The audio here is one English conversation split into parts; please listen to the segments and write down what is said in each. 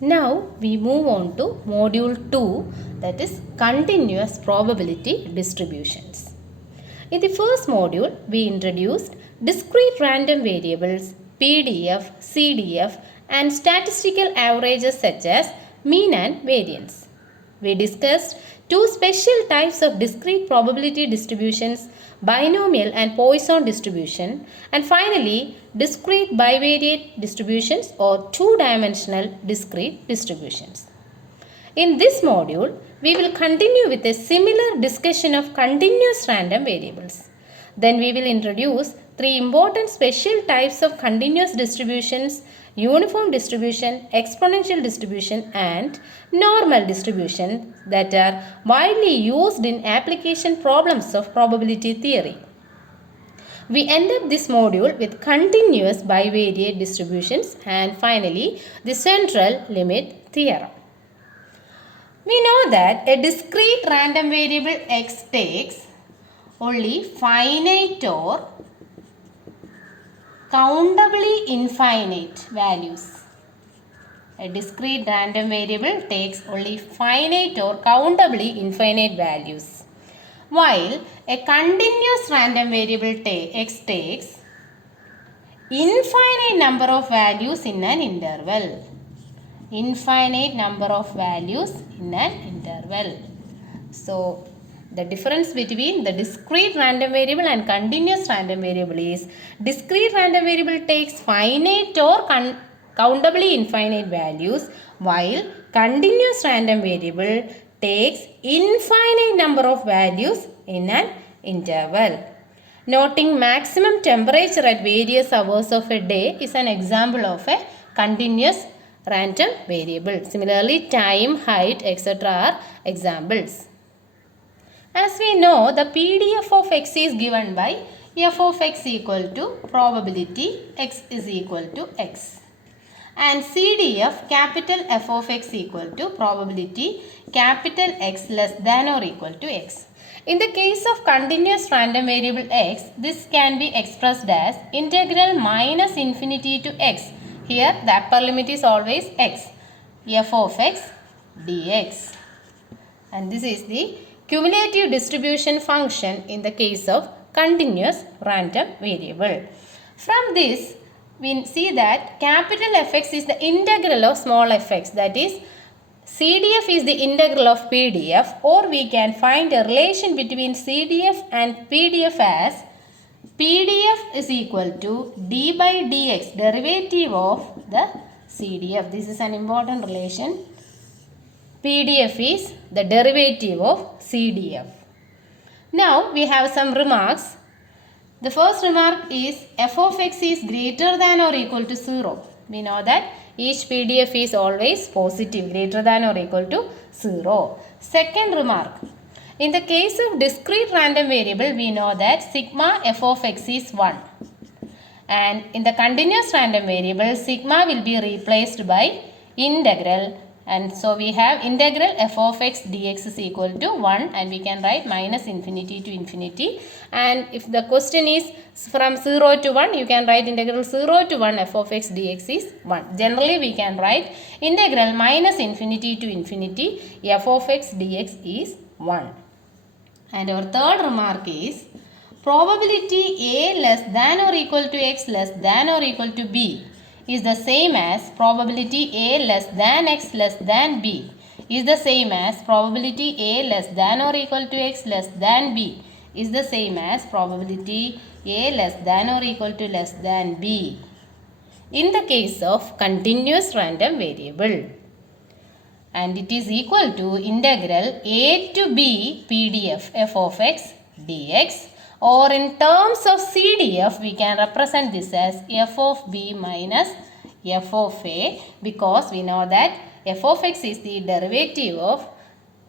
Now we move on to module 2, that is continuous probability distributions. In the first module, we introduced discrete random variables, PDF, CDF, and statistical averages such as mean and variance. We discussed two special types of discrete probability distributions, binomial and Poisson distribution, and finally discrete bivariate distributions or two-dimensional discrete distributions. In this module, we will continue with a similar discussion of continuous random variables. Then we will introduce three important special types of continuous distributions: uniform distribution, exponential distribution, and normal distribution that are widely used in application problems of probability theory. We end up this module with continuous bivariate distributions and finally the central limit theorem. We know that a discrete random variable x takes only finite or countably infinite values. A discrete random variable takes only finite or countably infinite values, while a continuous random variable x takes infinite number of values in an interval. Infinite number of values in an interval. So, the difference between the discrete random variable and continuous random variable is discrete random variable takes finite or countably infinite values, while continuous random variable takes infinite number of values in an interval. Noting maximum temperature at various hours of a day is an example of a continuous random variable. Similarly, time, height, etc. are examples. As we know, the PDF of x is given by f of x equal to probability x is equal to x. And CDF capital F of x equal to probability capital X less than or equal to x. In the case of continuous random variable x, this can be expressed as integral minus infinity to x. Here the upper limit is always x, f of x dx. And this is the cumulative distribution function in the case of continuous random variable. From this, we see that capital Fx is the integral of small fx, that is CDF is the integral of PDF, or we can find a relation between CDF and PDF as PDF is equal to d by dx, derivative of the CDF. This is an important relation. PDF is the derivative of CDF. Now we have some remarks. The first remark is f of x is greater than or equal to 0. We know that each PDF is always positive, greater than or equal to 0. Second remark. In the case of discrete random variable, we know that sigma f of x is 1. And in the continuous random variable, sigma will be replaced by integral. And so we have integral f of x dx is equal to 1, and we can write minus infinity to infinity. And if the question is from 0 to 1, you can write integral 0 to 1 f of x dx is 1. Generally, we can write integral minus infinity to infinity f of x dx is 1. And our third remark is probability A less than or equal to x less than or equal to b is the same as probability A less than x less than b is the same as probability A less than or equal to x less than b is the same as probability A less than or equal to less than b in the case of continuous random variable. And it is equal to integral a to b PDF f of x dx, or in terms of CDF we can represent this as f of b minus f of a, because we know that f of x is the derivative of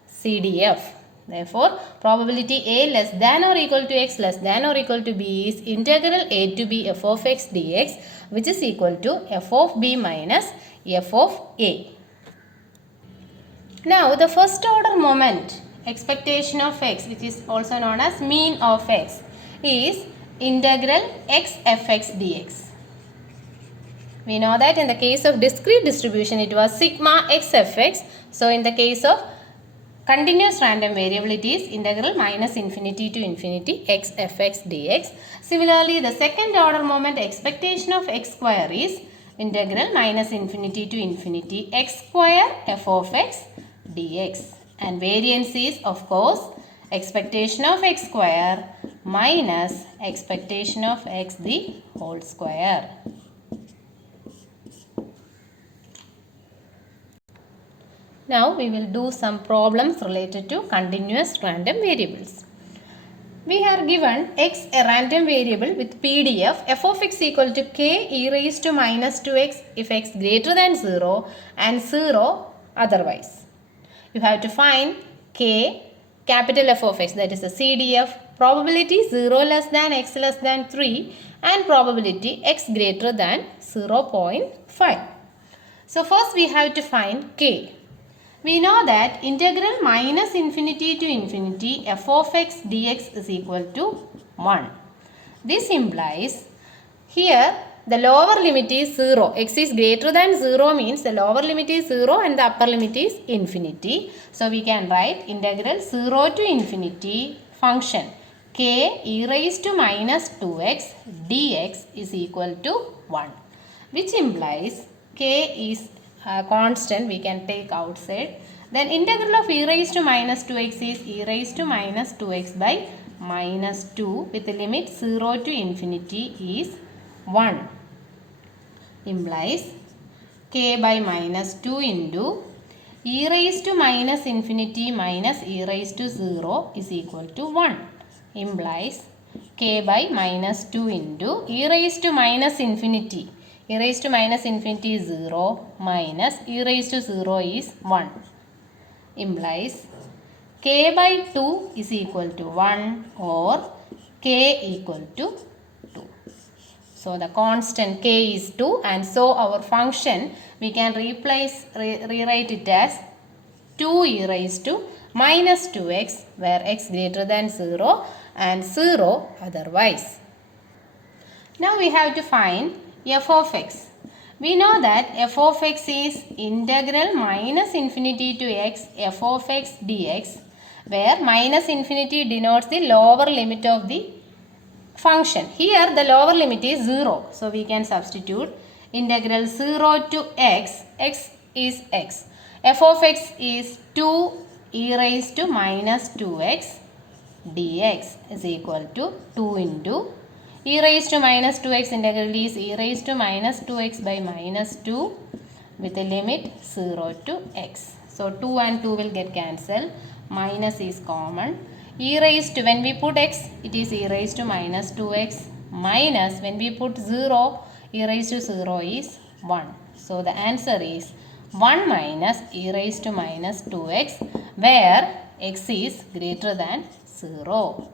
CDF. Therefore, probability A less than or equal to x less than or equal to b is integral a to b f of x dx, which is equal to f of b minus f of a. Now, the first order moment expectation of x, which is also known as mean of x, is integral x fx dx. We know that in the case of discrete distribution it was sigma x fx. So in the case of continuous random variable it is integral minus infinity to infinity x fx dx. Similarly, the second order moment expectation of x square is integral minus infinity to infinity x square f of x dx. And variance is of course expectation of x square minus expectation of x the whole square. Now we will do some problems related to continuous random variables. We are given x a random variable with PDF f of x equal to k e raised to minus 2x if x greater than 0 and 0 otherwise. You have to find k capital F of x, that is the CDF, probability 0 less than x less than 3 and probability x greater than 0.5. So first we have to find k. We know that integral minus infinity to infinity f of x dx is equal to 1. This implies here the lower limit is 0. X is greater than 0 means the lower limit is 0 and the upper limit is infinity. So we can write integral 0 to infinity function k e raised to minus 2x dx is equal to 1. Which implies k is constant, we can take outside. Then integral of e raised to minus 2x is e raised to minus 2x by minus 2 with the limit 0 to infinity is 1. Implies k by minus 2 into e raised to minus infinity minus e raised to 0 is equal to 1. Implies k by minus 2 into e raised to minus infinity. E raised to minus infinity is 0 minus e raised to 0 is 1. Implies k by 2 is equal to 1 or k equal to 2. So the constant k is 2 and so our function we can rewrite it as 2 e raised to minus 2x where x greater than 0 and 0 otherwise. Now we have to find f of x. We know that f of x is integral minus infinity to x f of x dx where minus infinity denotes the lower limit of the function. Here the lower limit is 0. So we can substitute integral 0 to x, x is x. F of x is 2 e raised to minus 2x dx is equal to 2 into e raised to minus 2x integral is e raised to minus 2x by minus 2 with a limit 0 to x. So 2 and 2 will get cancelled. Minus is common. E raised to, when we put x, it is e raised to minus 2x minus when we put 0, e raised to 0 is 1. So the answer is 1 minus e raised to minus 2x where x is greater than 0.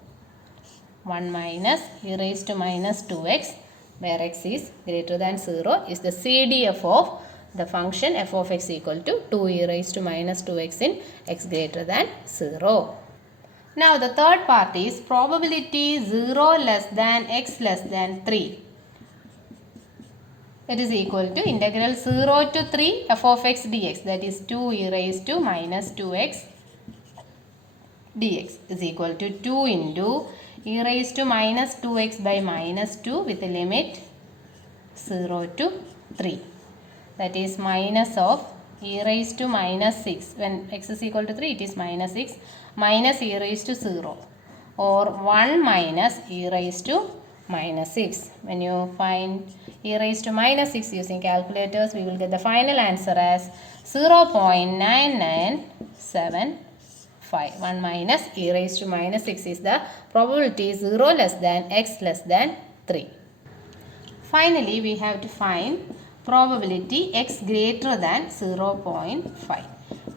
1 minus e raised to minus 2x where x is greater than 0 is the CDF of the function f of x equal to 2 e raised to minus 2x in x greater than 0. Now the third part is probability 0 less than x less than 3. It is equal to integral 0 to 3 f of x dx, that is 2 e raised to minus 2x dx is equal to 2 into e raised to minus 2x by minus 2 with a limit 0 to 3. That is minus of e raised to minus 6. When x is equal to 3, it is minus 6 minus e raised to 0 or 1 minus e raised to minus 6. When you find e raised to minus 6 using calculators, we will get the final answer as 0.9975. 1 minus e raised to minus 6 is the probability 0 less than x less than 3. Finally, we have to find probability x greater than 0.5.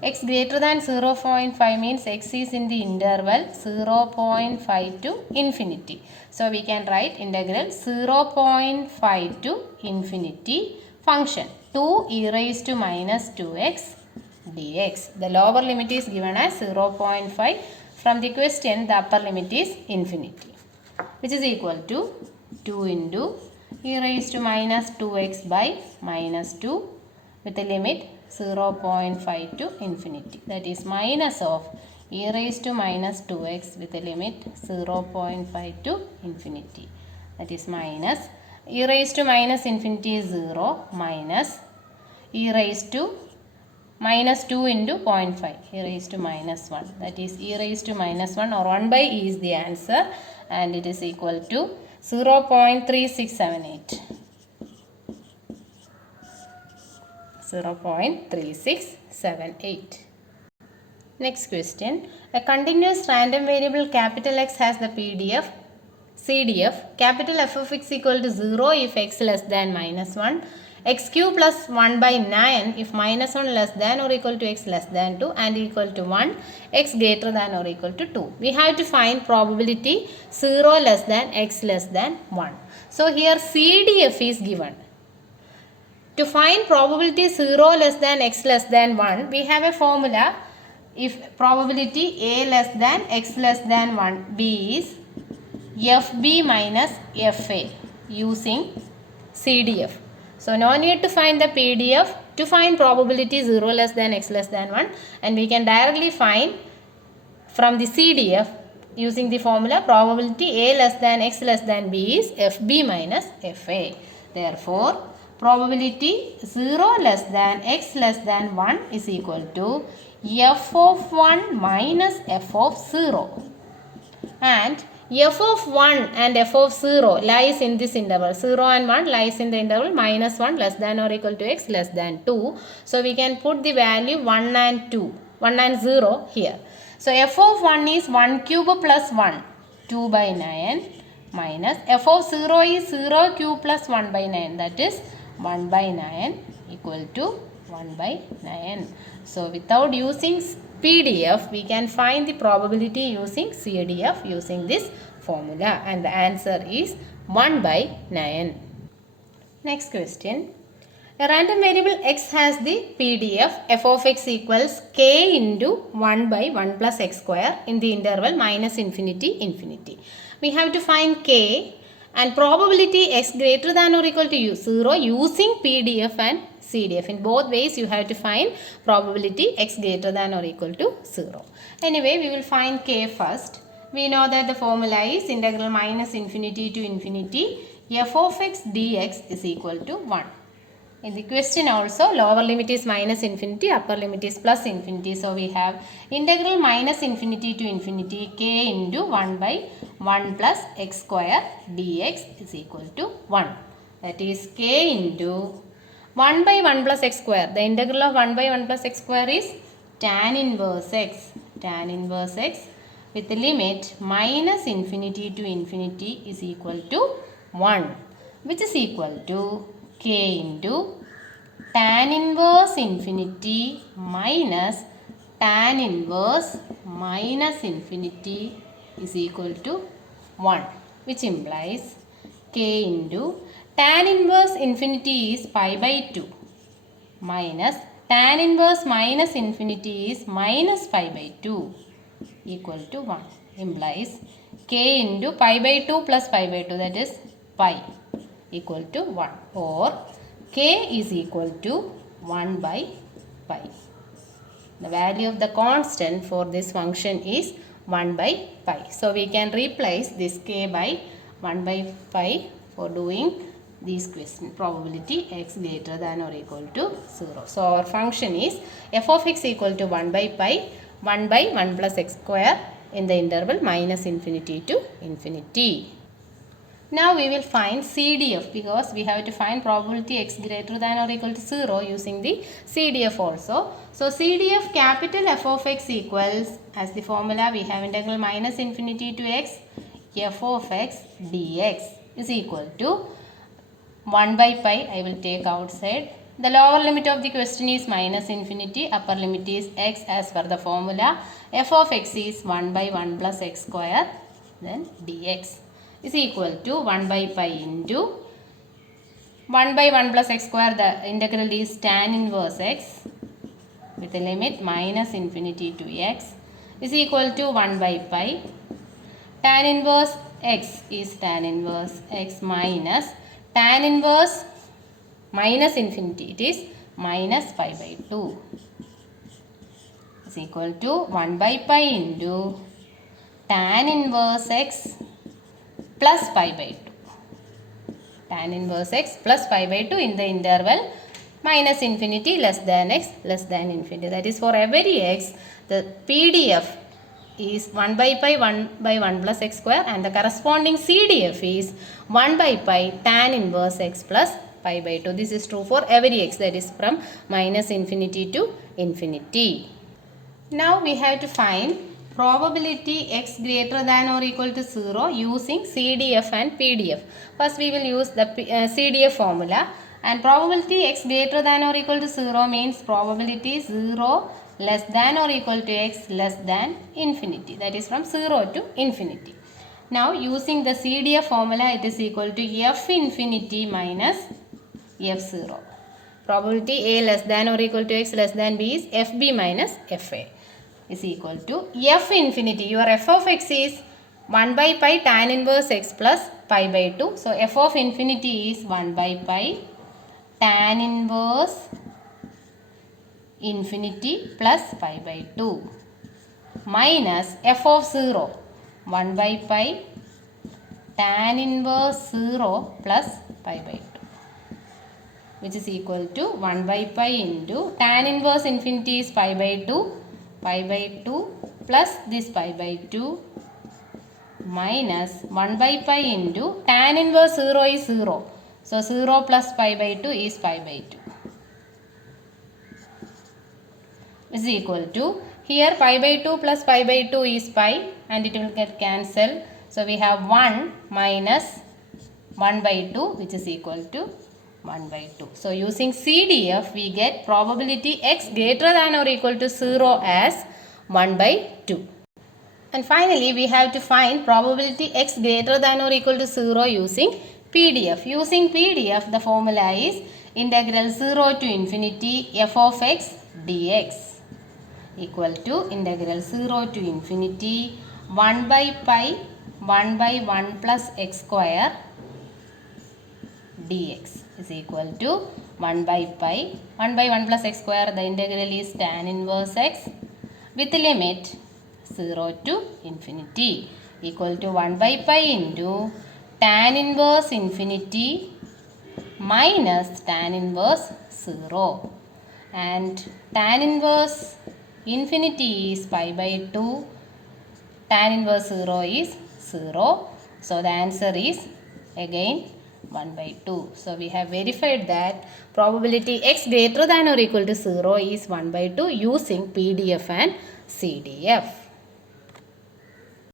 X greater than 0.5 means x is in the interval 0.5 to infinity. So we can write integral 0.5 to infinity function 2 e raised to minus 2x dx. The lower limit is given as 0.5. From the question, the upper limit is infinity, which is equal to 2 into e raised to minus 2x by minus 2 with the limit 0.5 to infinity. That is minus of e raised to minus 2x with the limit 0.5 to infinity. That is minus e raised to minus infinity is 0 minus e raised to minus 2 into 0.5 e raised to minus 1. That is e raised to minus 1 or 1 by e is the answer, and it is equal to 0.3678. 0.3678. Next question. A continuous random variable capital X has the PDF, CDF, capital F of x equal to 0 if x less than minus 1, x cube plus 1 by 9 if minus 1 less than or equal to x less than 2 and equal to 1, x greater than or equal to 2. We have to find probability 0 less than x less than 1. So here CDF is given. To find probability 0 less than x less than 1, we have a formula. If probability A less than x less than 1, B is FB minus FA using CDF. So no need to find the PDF to find probability 0 less than x less than 1, and we can directly find from the CDF using the formula probability A less than x less than B is FB minus FA. Therefore, probability 0 less than x less than 1 is equal to f of 1 minus f of 0, and f of 1 and f of 0 lies in this interval. 0 and 1 lies in the interval minus 1 less than or equal to x less than 2. So we can put the value 1 and 0 here. So f of 1 is 1 cube plus 1, 2 by 9, minus f of 0 is 0 cube plus 1 by 9, that is 1 by 9 equal to 1 by 9. So without using PDF, we can find the probability using CDF using this formula, and the answer is 1 by 9. Next question. A random variable x has the PDF f of x equals k into 1 by 1 plus x square in the interval minus infinity infinity. We have to find k and probability x greater than or equal to 0 using PDF and CDF. In both ways you have to find probability x greater than or equal to 0. Anyway, we will find k first. We know that the formula is integral minus infinity to infinity f of x dx is equal to 1. In the question also, lower limit is minus infinity, upper limit is plus infinity. So we have integral minus infinity to infinity k into 1 by 1 plus x square dx is equal to 1. That is k into 1 by 1 plus x square. The integral of 1 by 1 plus x square is tan inverse x. Tan inverse x with the limit minus infinity to infinity is equal to 1, which is equal to k into tan inverse infinity minus tan inverse minus infinity is equal to 1, which implies k into tan inverse infinity is pi by 2 minus tan inverse minus infinity is minus pi by 2 equal to 1, implies k into pi by 2 plus pi by 2, that is pi, equal to 1, or k is equal to 1 by pi. The value of the constant for this function is 1 by pi. So we can replace this k by 1 by pi for doing this question, probability x greater than or equal to 0. So our function is f of x equal to 1 by pi, 1 by 1 plus x square in the interval minus infinity to infinity. Now we will find CDF, because we have to find probability x greater than or equal to 0 using the CDF also. So CDF capital F of x equals, as the formula we have integral minus infinity to x f of x dx is equal to 1 by pi. I will take outside. The lower limit of the question is minus infinity, upper limit is x as per the formula. F of x is 1 by 1 plus x square, then dx is equal to 1 by pi into 1 by 1 plus x square. The integral is tan inverse x with a limit minus infinity to x is equal to 1 by pi. Tan inverse x is tan inverse x minus tan inverse minus infinity, it is minus pi by 2 is equal to 1 by pi into tan inverse x plus pi by 2. Tan inverse x plus pi by 2 in the interval minus infinity less than x less than infinity. That is for every x, the PDF is 1 by pi 1 by 1 plus x square, and the corresponding CDF is 1 by pi tan inverse x plus pi by 2. This is true for every x, that is from minus infinity to infinity. Now we have to find probability x greater than or equal to 0 using CDF and PDF. First we will use the CDF formula, and probability x greater than or equal to 0 means probability 0 less than or equal to x less than infinity, that is from 0 to infinity. Now using the CDF formula, it is equal to f infinity minus f0. Probability a less than or equal to x less than b is fb minus fa is equal to f infinity. Your f of x is 1 by pi tan inverse x plus pi by 2. So f of infinity is 1 by pi tan inverse infinity plus pi by 2 minus f of 0 1 by pi tan inverse 0 plus pi by 2, which is equal to 1 by pi into tan inverse infinity is pi by 2 plus this pi by 2 minus 1 by pi into tan inverse 0 is 0. So 0 plus pi by 2 is pi by 2 is equal to, here pi by 2 plus pi by 2 is pi and it will get cancelled. So we have 1 minus 1 by 2 which is equal to 1 by 2. So using CDF we get probability x greater than or equal to 0 as 1 by 2. And finally we have to find probability x greater than or equal to 0 using PDF. Using PDF the formula is integral 0 to infinity f of x dx equal to integral 0 to infinity 1 by pi 1 by 1 plus x square dx is equal to 1 by pi 1 by 1 plus x square, the integral is tan inverse x with limit 0 to infinity equal to 1 by pi into tan inverse infinity minus tan inverse 0, and tan inverse infinity is pi by 2, tan inverse 0 is 0. So the answer is again 1 by 2. So we have verified that probability x greater than or equal to 0 is 1 by 2 using PDF and CDF.